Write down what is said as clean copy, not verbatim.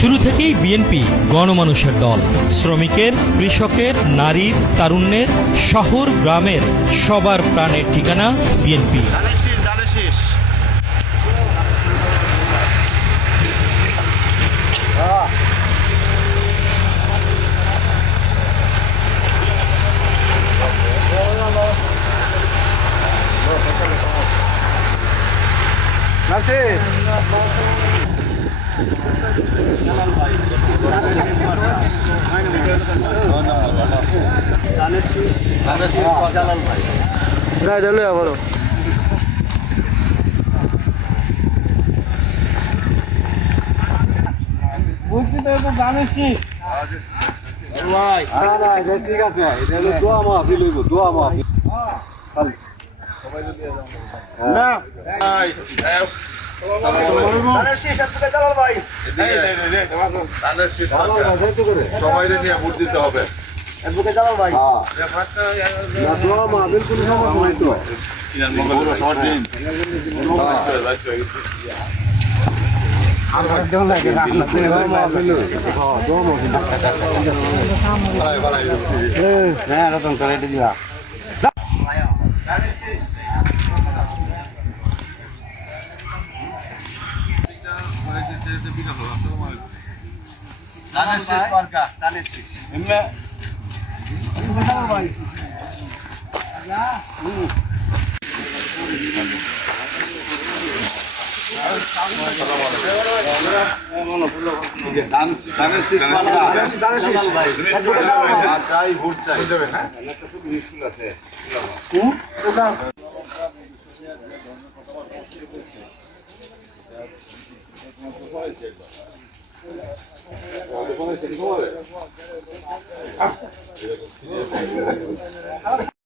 শুরু থেকেই বিএনপি গণমানুষের দল। শ্রমিকের, কৃষকের, নারীর, তারুণ্যের, শহর গ্রামের সবার প্রাণের ঠিকানা বিএনপি। ঠিক আছে, দোয়া মাহফিল হইব, দোয়া মাহফিল। সবাই নিয়ে ভোট দিতে হবে। দোয়া মাহফিল কোনো সমস্যা নাই তো। চাই ভোট চাই দেবেন, হ্যাঁ।